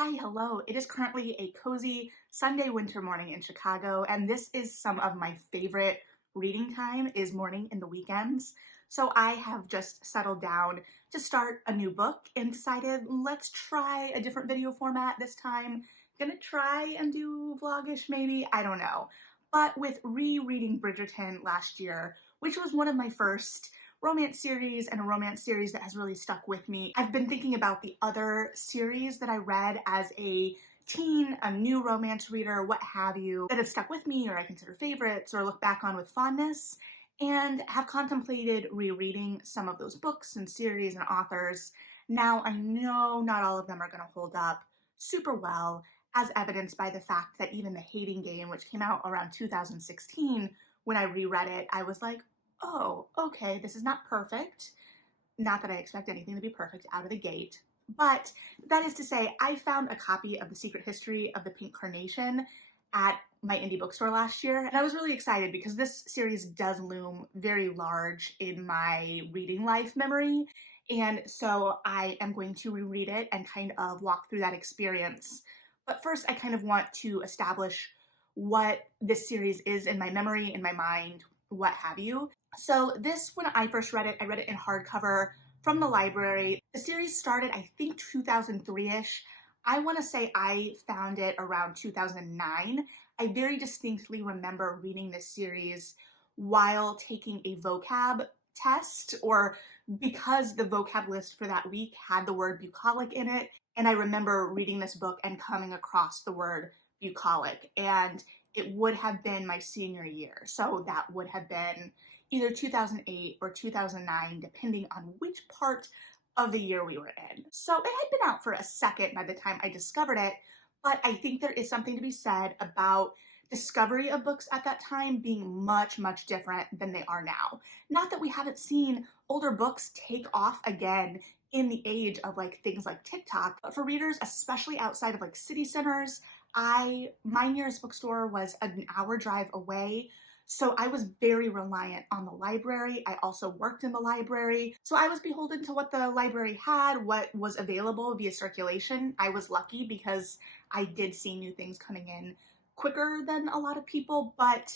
Hi, hello. It is currently a cozy Sunday winter morning in Chicago, and this is some of my favorite reading time is morning in the weekends. So I have just settled down to start a new book and decided let's try a different video format this time. Gonna try and do vlogish maybe, I don't know. But with rereading Bridgerton last year, which was one of my first romance series and a romance series that has really stuck with me. I've been thinking about the other series that I read as a teen, a new romance reader, what have you, that have stuck with me or I consider favorites or look back on with fondness, and have contemplated rereading some of those books and series and authors. Now, I know not all of them are going to hold up super well, as evidenced by the fact that even The Hating Game, which came out around 2016, when I reread it, I was like, oh, okay, this is not perfect. Not that I expect anything to be perfect out of the gate, but that is to say, I found a copy of The Secret History of the Pink Carnation at my indie bookstore last year, and I was really excited because this series does loom very large in my reading life memory, and so I am going to reread it and kind of walk through that experience. But first, I kind of want to establish what this series is in my memory, in my mind, what have you. So this, when I first read it, I read it in hardcover from the library. The series started, I think, 2003-ish. I want to say I found it around 2009. I very distinctly remember reading this series while taking a vocab test, or because the vocab list for that week had the word bucolic in it. And I remember reading this book and coming across the word bucolic, and it would have been my senior year. So that would have been either 2008 or 2009, depending on which part of the year we were in. So it had been out for a second by the time I discovered it, but I think there is something to be said about discovery of books at that time being much, much different than they are now. Not that we haven't seen older books take off again in the age of like things like TikTok, but for readers, especially outside of like city centers, my nearest bookstore was an hour drive away. So I was very reliant on the library. I also worked in the library. So I was beholden to what the library had, what was available via circulation. I was lucky because I did see new things coming in quicker than a lot of people, but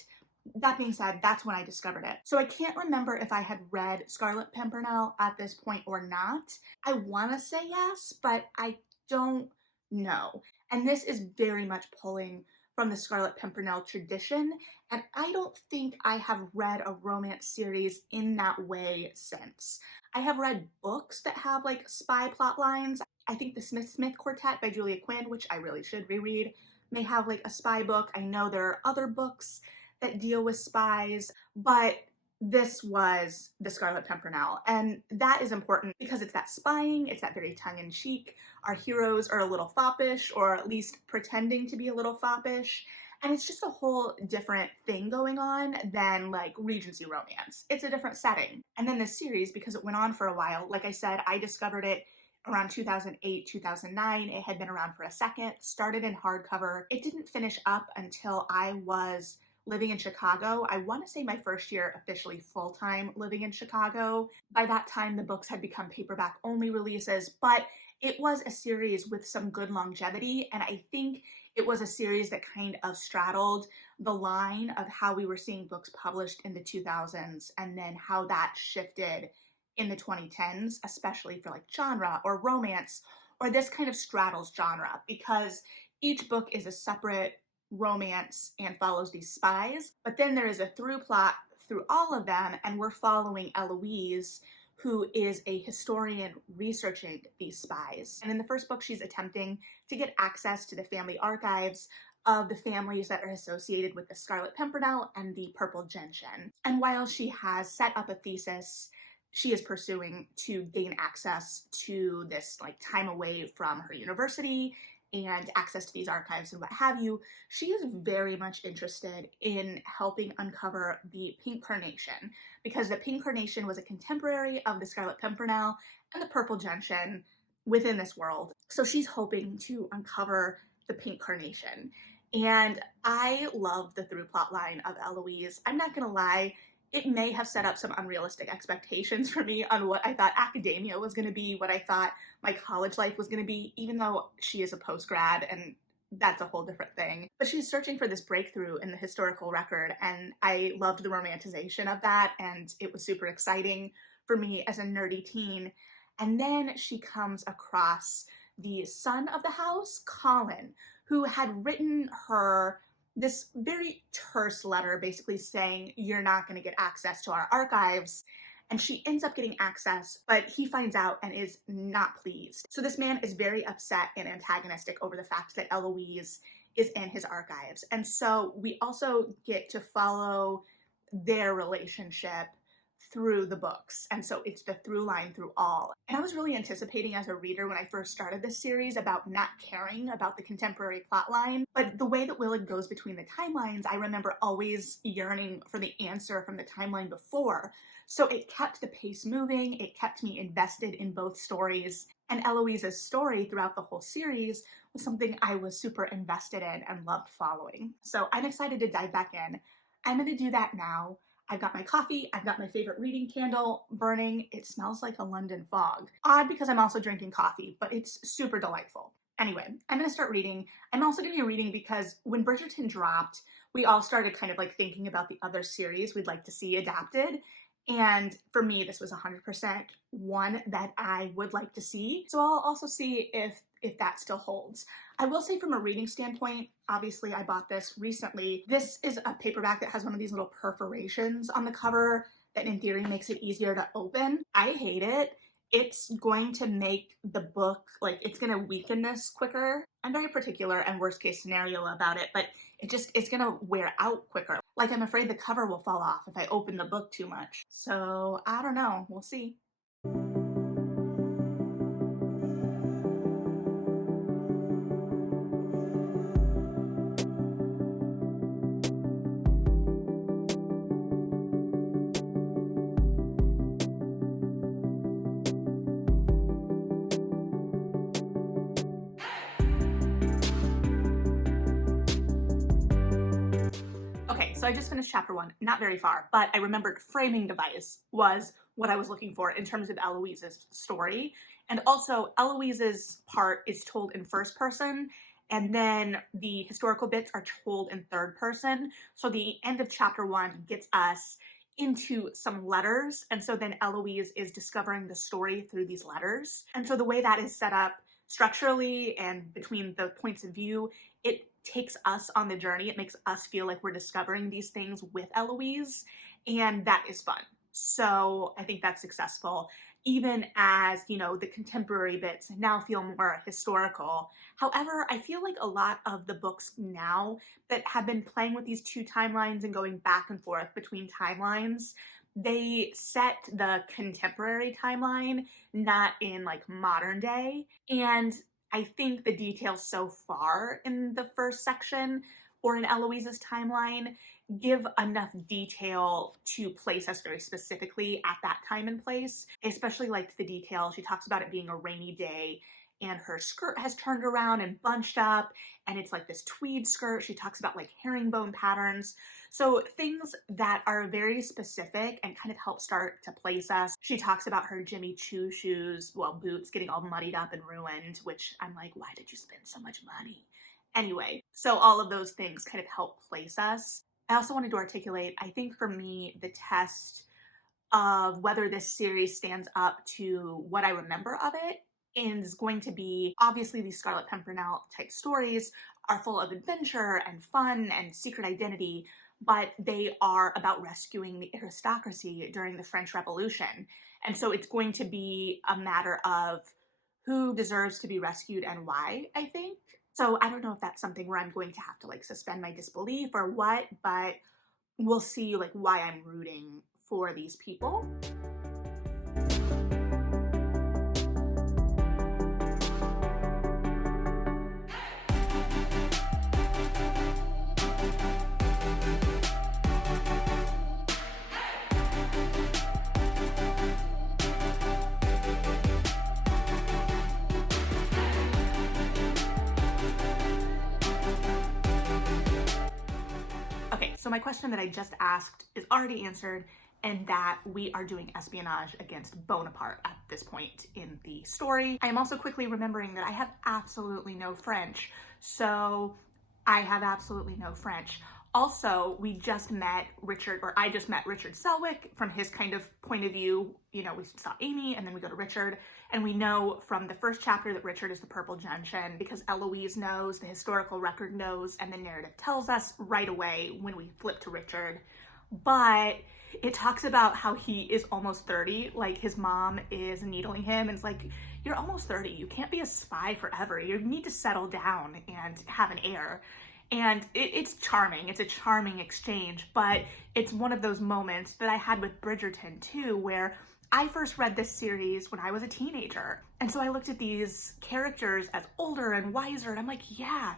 that being said, that's when I discovered it. So I can't remember if I had read Scarlet Pimpernel at this point or not. I want to say yes, but I don't know. And this is very much pulling from the Scarlet Pimpernel tradition, and I don't think I have read a romance series in that way since. I have read books that have like spy plot lines. I think the Smith Quartet by Julia Quinn, which I really should reread, may have like a spy book. I know there are other books that deal with spies, but this was the Scarlet Pimpernel, and that is important because it's that spying, it's that very tongue-in-cheek. Our heroes are a little foppish, or at least pretending to be a little foppish, and it's just a whole different thing going on than like Regency romance. It's a different setting. And then this series, because it went on for a while, like I said, I discovered it around 2008, 2009. It had been around for a second, started in hardcover. It didn't finish up until I was living in Chicago. I want to say my first year officially full-time living in Chicago. By that time, the books had become paperback only releases, but it was a series with some good longevity, and I think it was a series that kind of straddled the line of how we were seeing books published in the 2000s and then how that shifted in the 2010s, especially for like genre or romance, or this kind of straddles genre because each book is a separate romance and follows these spies, but then there is a through plot through all of them, and we're following Eloise, who is a historian researching these spies. And in the first book, she's attempting to get access to the family archives of the families that are associated with the Scarlet Pimpernel and the Purple Gentian. And while she has set up a thesis, she is pursuing to gain access to this like time away from her university and access to these archives and what have you. She is very much interested in helping uncover the Pink Carnation, because the Pink Carnation was a contemporary of the Scarlet Pimpernel and the Purple Gentian within this world. So she's hoping to uncover the Pink Carnation. And I love the through plot line of Eloise. I'm not gonna lie, it may have set up some unrealistic expectations for me on what I thought academia was going to be, what I thought my college life was going to be, even though she is a post-grad and that's a whole different thing. But she's searching for this breakthrough in the historical record, and I loved the romanticization of that, and it was super exciting for me as a nerdy teen. And then she comes across the son of the house, Colin, who had written her this very terse letter basically saying, you're not going to get access to our archives. And she ends up getting access, but he finds out and is not pleased. So this man is very upset and antagonistic over the fact that Eloise is in his archives. And so we also get to follow their relationship through the books. And so it's the through line through all. And I was really anticipating as a reader when I first started this series about not caring about the contemporary plot line. But the way that Willard goes between the timelines, I remember always yearning for the answer from the timeline before. So it kept the pace moving, it kept me invested in both stories, and Eloise's story throughout the whole series was something I was super invested in and loved following. So I'm excited to dive back in. I'm going to do that now. I've got my coffee, I've got my favorite reading candle burning. It smells like a London fog. Odd because I'm also drinking coffee, but it's super delightful. Anyway, I'm going to start reading. I'm also going to be reading because when Bridgerton dropped, we all started kind of like thinking about the other series we'd like to see adapted. And for me, this was 100% one that I would like to see. So I'll also see if that still holds. I will say from a reading standpoint, obviously I bought this recently. This is a paperback that has one of these little perforations on the cover that in theory makes it easier to open. I hate it. It's going to make the book, like it's going to weaken this quicker. I'm very particular and worst case scenario about it, but it's going to wear out quicker. Like I'm afraid the cover will fall off if I open the book too much. So I don't know, we'll see. So I just finished chapter 1, not very far, but I remembered framing device was what I was looking for in terms of Eloise's story. And also Eloise's part is told in first person, and then the historical bits are told in third person. So the end of chapter 1 gets us into some letters. And so then Eloise is discovering the story through these letters. And so the way that is set up structurally and between the points of view, it takes us on the journey. It makes us feel like we're discovering these things with Eloise, and that is fun. So I think that's successful, even as, you know, the contemporary bits now feel more historical. However, I feel like a lot of the books now that have been playing with these two timelines and going back and forth between timelines, they set the contemporary timeline, not in like modern day. And I think the details so far in the first section or in Eloise's timeline give enough detail to place us very specifically at that time and place. I especially liked the detail. She talks about it being a rainy day and her skirt has turned around and bunched up, and it's like this tweed skirt. She talks about like herringbone patterns. So things that are very specific and kind of help start to place us. She talks about her Jimmy Choo shoes, well, boots getting all muddied up and ruined, which I'm like, why did you spend so much money? Anyway, so all of those things kind of help place us. I also wanted to articulate, I think for me, the test of whether this series stands up to what I remember of it is going to be, obviously these Scarlet Pimpernel type stories are full of adventure and fun and secret identity, but they are about rescuing the aristocracy during the French Revolution. And so it's going to be a matter of who deserves to be rescued and why, I think. So I don't know if that's something where I'm going to have to like suspend my disbelief or what, but we'll see like why I'm rooting for these people. So my question that I just asked is already answered, and that we are doing espionage against Bonaparte at this point in the story. I am also quickly remembering that I have absolutely no French, so I have absolutely no French. Also, we just met Richard, or I just met Richard Selwick from his kind of point of view. You know, we saw Amy and then we go to Richard, and we know from the first chapter that Richard is the purple gentian because Eloise knows, the historical record knows, and the narrative tells us right away when we flip to Richard. But it talks about how he is almost 30, like his mom is needling him and it's like, you're almost 30, you can't be a spy forever, you need to settle down and have an heir. And it's charming, it's a charming exchange, but it's one of those moments that I had with Bridgerton too, where I first read this series when I was a teenager. And so I looked at these characters as older and wiser, and I'm like, yeah,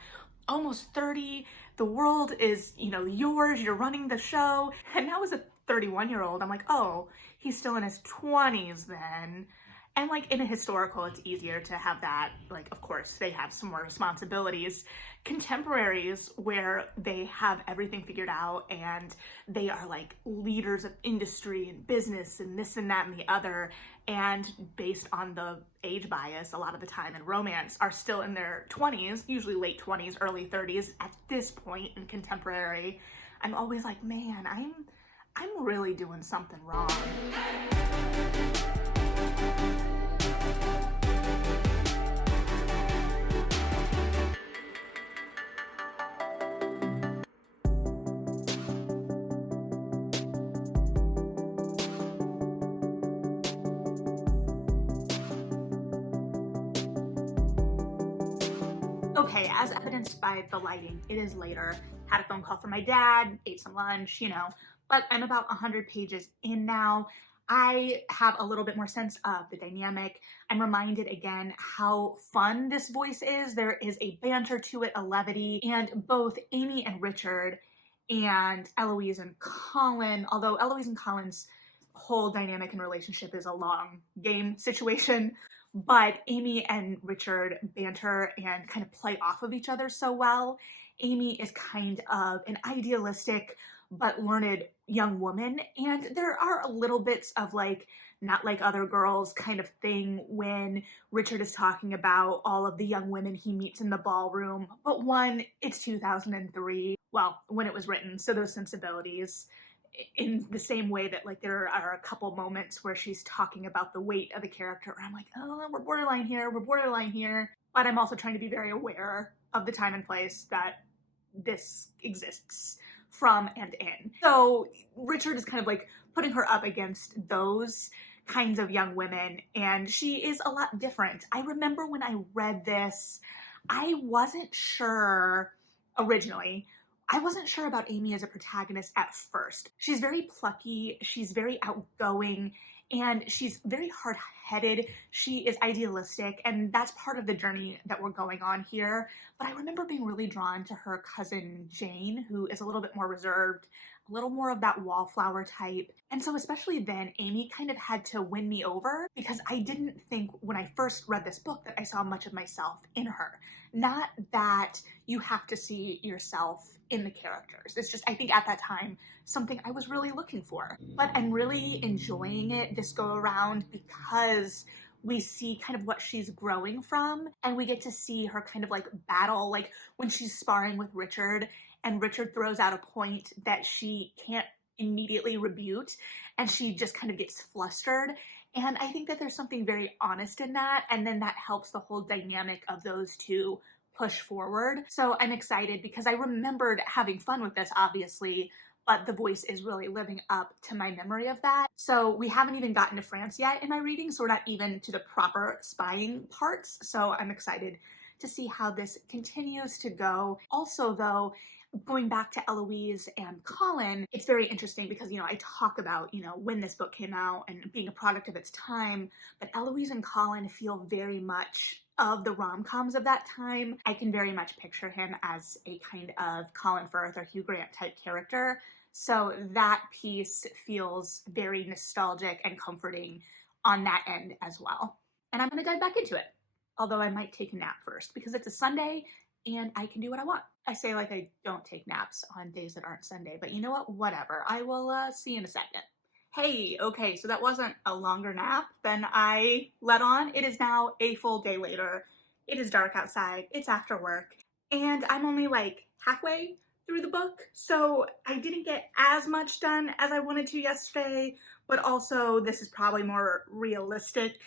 almost 30, the world is, you know, yours, you're running the show. And now as a 31-year-old, I'm like, oh, he's still in his 20s then. And like in a historical, it's easier to have that, like, of course, they have some more responsibilities. Contemporaries, where they have everything figured out and they are like leaders of industry and business and this and that and the other, and based on the age bias a lot of the time in romance, are still in their 20s, usually late 20s, early 30s at this point in contemporary. I'm always like, man, I'm really doing something wrong. Okay, as evidenced by the lighting, it is later. Had a phone call from my dad, ate some lunch, you know, but I'm about 100 pages in now. I have a little bit more sense of the dynamic. I'm reminded again how fun this voice is. There is a banter to it, a levity, and both Amy and Richard and Eloise and Colin, although Eloise and Colin's whole dynamic and relationship is a long game situation, but Amy and Richard banter and kind of play off of each other so well. Amy is kind of an idealistic but learned young woman, and there are little bits of like not like other girls kind of thing when Richard is talking about all of the young women he meets in the ballroom. But one, it's 2003, well, when it was written, so those sensibilities, in the same way that like there are a couple moments where she's talking about the weight of the character, I'm like, oh, we're borderline here, we're borderline here. But I'm also trying to be very aware of the time and place that this exists from and in. So Richard is kind of like putting her up against those kinds of young women, and she is a lot different. I remember when I read this, I wasn't sure originally. I wasn't sure about Amy as a protagonist at first. She's very plucky, she's very outgoing, and she's very hard-headed. She is idealistic, and that's part of the journey that we're going on here. But I remember being really drawn to her cousin Jane, who is a little bit more reserved, a little more of that wallflower type. And so especially then, Amy kind of had to win me over because I didn't think when I first read this book that I saw much of myself in her. Not that you have to see yourself in the characters. It's just, I think at that time, something I was really looking for. But I'm really enjoying it this go around because we see kind of what she's growing from, and we get to see her kind of like battle, like when she's sparring with Richard and Richard throws out a point that she can't immediately rebut, and she just kind of gets flustered. And I think that there's something very honest in that, and then that helps the whole dynamic of those two push forward. So I'm excited because I remembered having fun with this, obviously, but the voice is really living up to my memory of that. So we haven't even gotten to France yet in my reading, so we're not even to the proper spying parts. So I'm excited to see how this continues to go. Also, though, going back to Eloise and Colin, it's very interesting because, you know, I talk about, you know, when this book came out and being a product of its time, but Eloise and Colin feel very much of the rom-coms of that time. I can very much picture him as a kind of Colin Firth or Hugh Grant type character. So that piece feels very nostalgic and comforting on that end as well. And I'm going to dive back into it, although I might take a nap first because it's a Sunday and I can do what I want. I say like I don't take naps on days that aren't Sunday, but you know what? Whatever. I will see you in a second. Hey, okay, so that wasn't a longer nap than I let on. It is now a full day later. It is dark outside, it's after work, and I'm only like halfway through the book, so I didn't get as much done as I wanted to yesterday, but also this is probably more realistic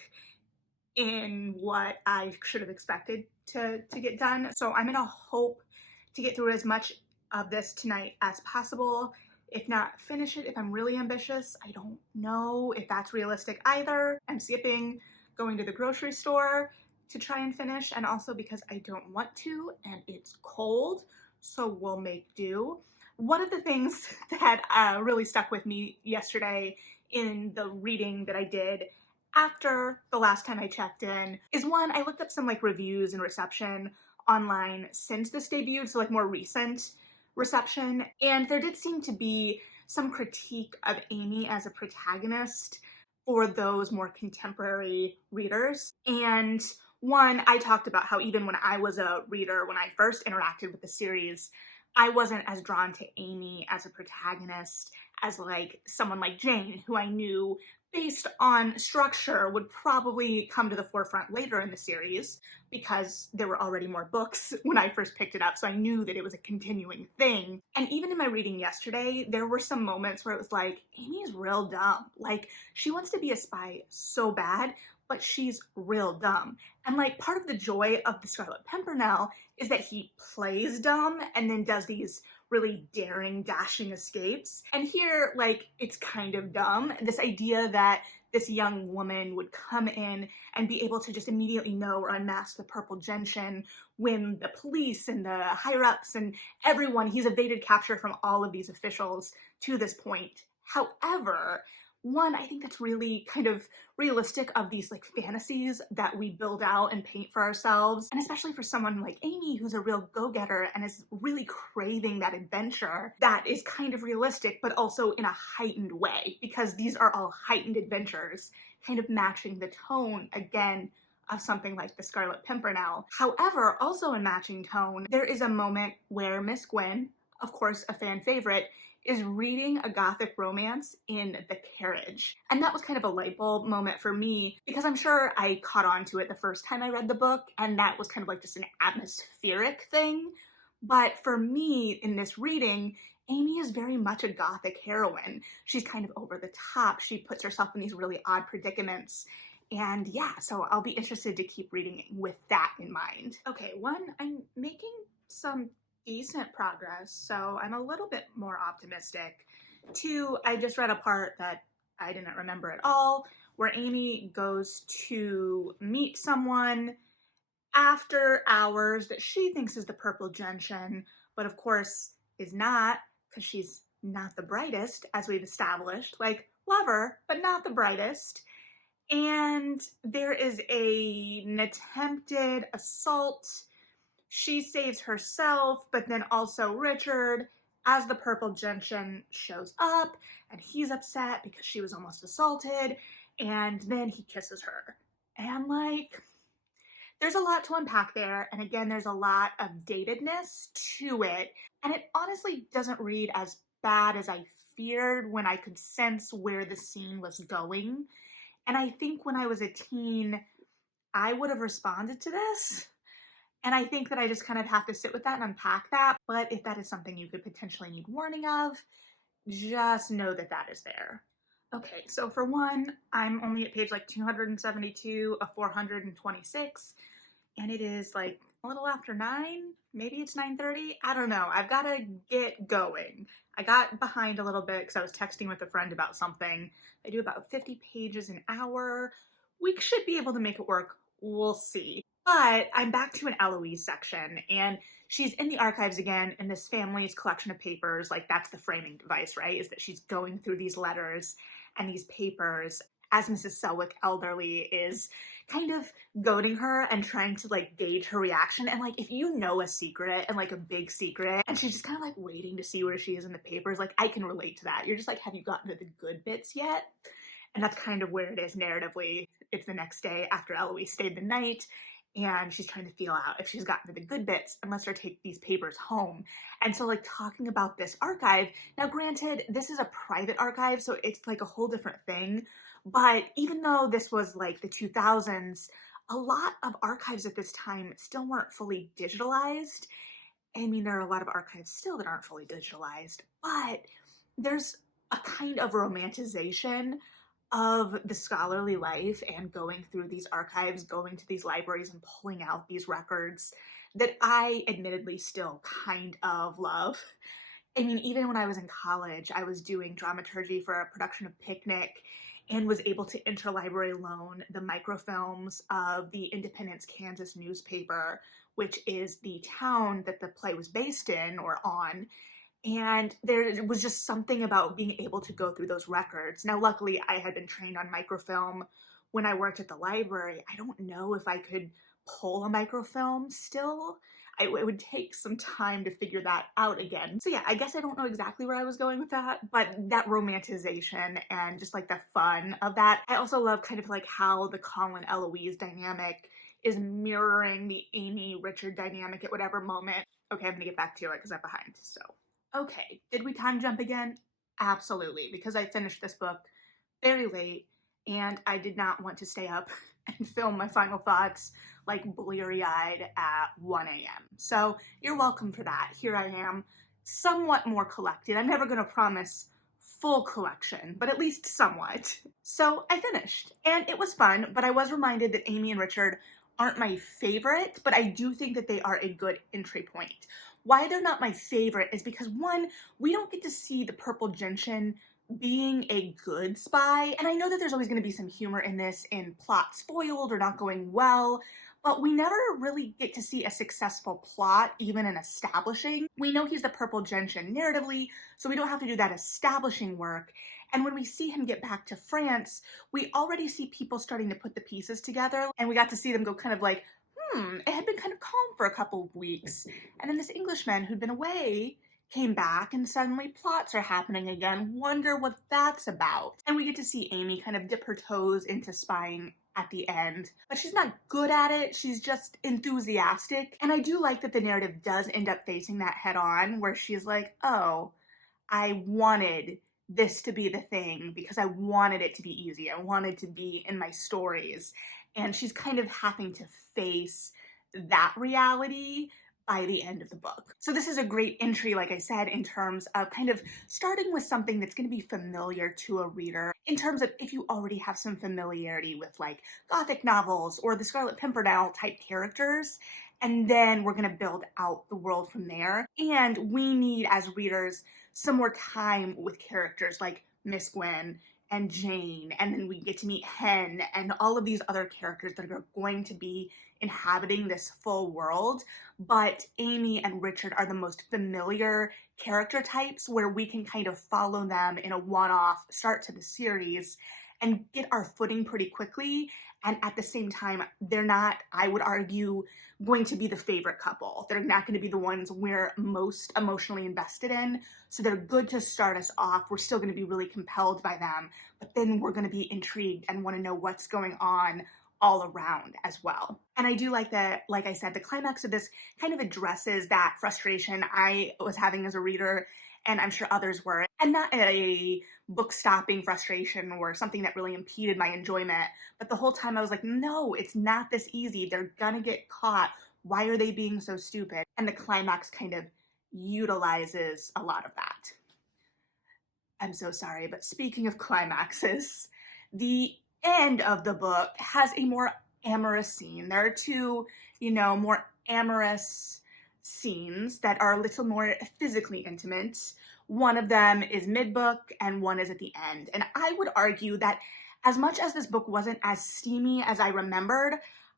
in what I should have expected to get done. So I'm gonna hope to get through as much of this tonight as possible. If not, finish it if I'm really ambitious. I don't know if that's realistic either. I'm skipping going to the grocery store to try and finish, and also because I don't want to and it's cold, so we'll make do. One of the things that really stuck with me yesterday in the reading that I did after the last time I checked in is one, I looked up some like reviews and reception online since this debuted, so like more recent reception, and there did seem to be some critique of Amy as a protagonist for those more contemporary readers. And one, I talked about how even when I was a reader, when I first interacted with the series, I wasn't as drawn to Amy as a protagonist as like someone like Jane, who I knew based on structure would probably come to the forefront later in the series because there were already more books when I first picked it up, so I knew that it was a continuing thing. And even in my reading yesterday, there were some moments where it was like, Amy is real dumb. Like, she wants to be a spy so bad, but she's real dumb. And like, part of the joy of the Scarlet Pimpernel is that he plays dumb and then does these really daring, dashing escapes. And here, like, it's kind of dumb. This idea that this young woman would come in and be able to just immediately know or unmask the purple gentian when the police and the higher-ups and everyone, he's evaded capture from all of these officials to this point. However, one, I think that's really kind of realistic of these like fantasies that we build out and paint for ourselves. And especially for someone like Amy, who's a real go-getter and is really craving that adventure, that is kind of realistic, but also in a heightened way, because these are all heightened adventures, kind of matching the tone, again, of something like the Scarlet Pimpernel. However, also in matching tone, there is a moment where Miss Gwen, of course a fan favorite, is reading a gothic romance in the carriage. And that was kind of a light bulb moment for me because I'm sure I caught on to it the first time I read the book, and that was kind of like just an atmospheric thing. But for me, in this reading, Amy is very much a gothic heroine. She's kind of over the top. She puts herself in these really odd predicaments. And yeah, so I'll be interested to keep reading it with that in mind. Okay, one, I'm making some decent progress, so I'm a little bit more optimistic. Two, I just read a part that I didn't remember at all, where Amy goes to meet someone after hours that she thinks is the purple gentian, but of course is not, because she's not the brightest, as we've established. Like, love her, but not the brightest. And there is an attempted assault. She saves herself, but then also Richard, as the purple gentian, shows up, and he's upset because she was almost assaulted, and then he kisses her. And like, there's a lot to unpack there, and again, there's a lot of datedness to it, and it honestly doesn't read as bad as I feared when I could sense where the scene was going. And I think when I was a teen, I would have responded to this. And I think that I just kind of have to sit with that and unpack that. But if that is something you could potentially need warning of, just know that that is there. Okay, so for one, I'm only at page like 272 of 426, and it is like a little after 9, maybe it's 9:30, I don't know. I've got to get going. I got behind a little bit because I was texting with a friend about something. I do about 50 pages an hour. We should be able to make it work. We'll see. But I'm back to an Eloise section, and she's in the archives again in this family's collection of papers. Like, that's the framing device, right? Is that she's going through these letters and these papers as Mrs. Selwick Elderly is kind of goading her and trying to like gauge her reaction. And like, if you know a secret and like a big secret and she's just kind of like waiting to see where she is in the papers, like I can relate to that. You're just like, have you gotten to the good bits yet? And that's kind of where it is narratively. It's the next day after Eloise stayed the night. and she's trying to feel out if she's gotten to the good bits and lets her take these papers home. And so like talking about this archive, now granted, this is a private archive, so it's like a whole different thing. But even though this was like the 2000s, a lot of archives at this time still weren't fully digitalized. I mean, there are a lot of archives still that aren't fully digitalized, but there's a kind of romanticization of the scholarly life and going through these archives, going to these libraries and pulling out these records that I admittedly still kind of love. I mean, even when I was in college, I was doing dramaturgy for a production of Picnic and was able to interlibrary loan the microfilms of the Independence, Kansas newspaper, which is the town that the play was based in or on. And there was just something about being able to go through those records. Now, luckily, I had been trained on microfilm when I worked at the library. I don't know if I could pull a microfilm still. It would take some time to figure that out again. So yeah, I guess I don't know exactly where I was going with that, but that romanticization and just like the fun of that. I also love kind of like how the Colin Eloise dynamic is mirroring the Amy Richard dynamic at whatever moment. Okay, I'm gonna get back to it because I'm behind, so. Okay, did we time jump again? Absolutely, because I finished this book very late and I did not want to stay up and film my final thoughts like bleary-eyed at 1 a.m. So you're welcome for that. Here I am, somewhat more collected. I'm never going to promise full collection, but at least somewhat. So I finished, and it was fun, but I was reminded that Amy and Richard aren't my favorite, but I do think that they are a good entry point. Why they're not my favorite is because, one, we don't get to see the purple gentian being a good spy. And I know that there's always going to be some humor in this, in plot spoiled or not going well, but we never really get to see a successful plot, even in establishing. We know he's the purple gentian narratively, so we don't have to do that establishing work. And when we see him get back to France, we already see people starting to put the pieces together, and we got to see them go kind of like, it had been kind of calm for a couple of weeks. And then this Englishman who'd been away came back and suddenly plots are happening again. Wonder what that's about. And we get to see Amy kind of dip her toes into spying at the end. But she's not good at it, she's just enthusiastic. And I do like that the narrative does end up facing that head on, where she's like, oh, I wanted this to be the thing because I wanted it to be easy. I wanted to be in my stories. And she's kind of having to face that reality by the end of the book. So this is a great entry, like I said, in terms of kind of starting with something that's going to be familiar to a reader, in terms of if you already have some familiarity with like Gothic novels or the Scarlet Pimpernel type characters, and then we're going to build out the world from there. And we need, as readers, some more time with characters like Miss Gwen and Jane, and then we get to meet Hen and all of these other characters that are going to be inhabiting this full world. But Amy and Richard are the most familiar character types, where we can kind of follow them in a one-off start to the series and get our footing pretty quickly. And at the same time, they're not, I would argue, going to be the favorite couple. They're not going to be the ones we're most emotionally invested in. So they're good to start us off. We're still going to be really compelled by them, but then we're going to be intrigued and want to know what's going on all around as well. And I do like that, like I said, the climax of this kind of addresses that frustration I was having as a reader, and I'm sure others were, and not a book stopping frustration or something that really impeded my enjoyment. But the whole time I was like, no, it's not this easy. They're gonna get caught. Why are they being so stupid? And the climax kind of utilizes a lot of that. I'm so sorry, but speaking of climaxes, the end of the book has a more amorous scene. There are two, more amorous scenes that are a little more physically intimate. One of them is mid-book and one is at the end. And I would argue that as much as this book wasn't as steamy as I remembered,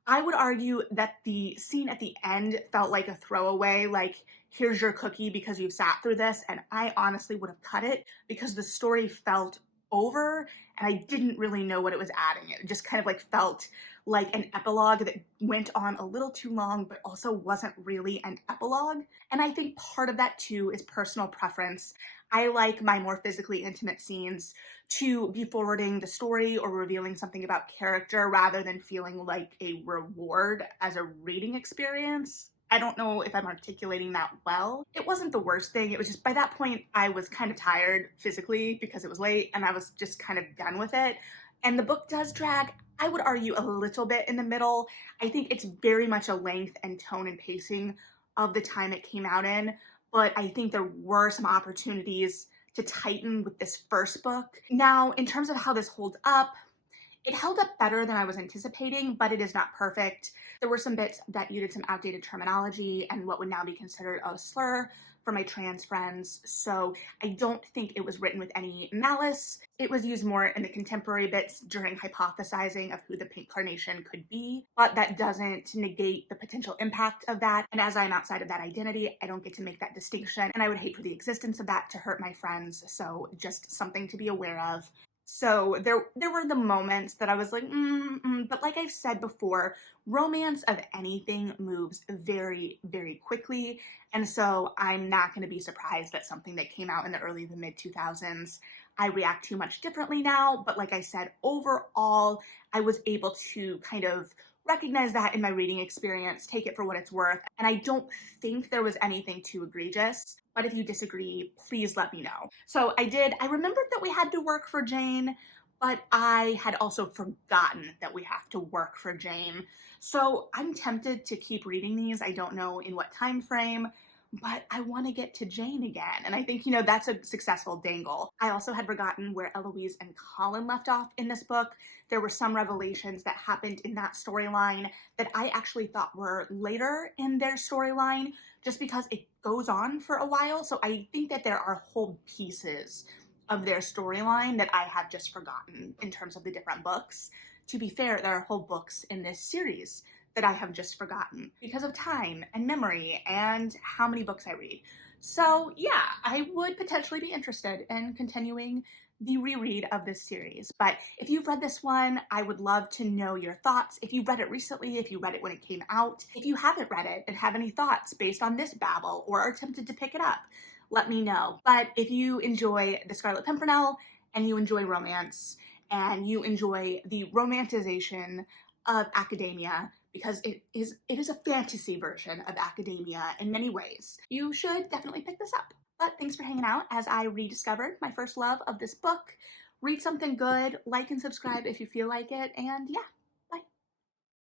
I would argue that the scene at the end felt like a throwaway, like, here's your cookie because you've sat through this. And I honestly would have cut it because the story felt over, and I didn't really know what it was adding. It just kind of like felt like an epilogue that went on a little too long, but also wasn't really an epilogue. And I think part of that too is personal preference. I like my more physically intimate scenes to be forwarding the story or revealing something about character rather than feeling like a reward as a reading experience. I don't know if I'm articulating that well. It wasn't the worst thing. It was just by that point, I was kind of tired physically because it was late and I was just kind of done with it. And the book does drag, I would argue, a little bit in the middle. I think it's very much a length and tone and pacing of the time it came out in, but I think there were some opportunities to tighten with this first book. Now, in terms of how this holds up, it held up better than I was anticipating, but it is not perfect. There were some bits that used some outdated terminology and what would now be considered a slur for my trans friends, so I don't think it was written with any malice. It was used more in the contemporary bits during hypothesizing of who the pink carnation could be, but that doesn't negate the potential impact of that, and as I'm outside of that identity, I don't get to make that distinction, and I would hate for the existence of that to hurt my friends, so just something to be aware of. So there were the moments that I was like, but like I've said before, romance of anything moves very, very quickly. And so I'm not going to be surprised that something that came out in the early to mid 2000s, I react to much differently now. But like I said, overall, I was able to kind of recognize that in my reading experience, take it for what it's worth. And I don't think there was anything too egregious, but if you disagree, please let me know. So I remembered that we had to work for Jane, but I had also forgotten that we have to work for Jane. So I'm tempted to keep reading these. I don't know in what time frame, but I want to get to Jane again. And I think, that's a successful dangle. I also had forgotten where Eloise and Colin left off in this book. There were some revelations that happened in that storyline that I actually thought were later in their storyline, just because it goes on for a while. So I think that there are whole pieces of their storyline that I have just forgotten in terms of the different books. To be fair, there are whole books in this series that I have just forgotten because of time and memory and how many books I read. So yeah, I would potentially be interested in continuing the reread of this series. But if you've read this one, I would love to know your thoughts. If you read it recently, if you read it when it came out, if you haven't read it and have any thoughts based on this babble or are tempted to pick it up, let me know. But if you enjoy the Scarlet Pimpernel and you enjoy romance and you enjoy the romanticization of academia, because it is a fantasy version of academia in many ways, you should definitely pick this up. But thanks for hanging out as I rediscovered my first love of this book. Read something good, like and subscribe if you feel like it, and yeah,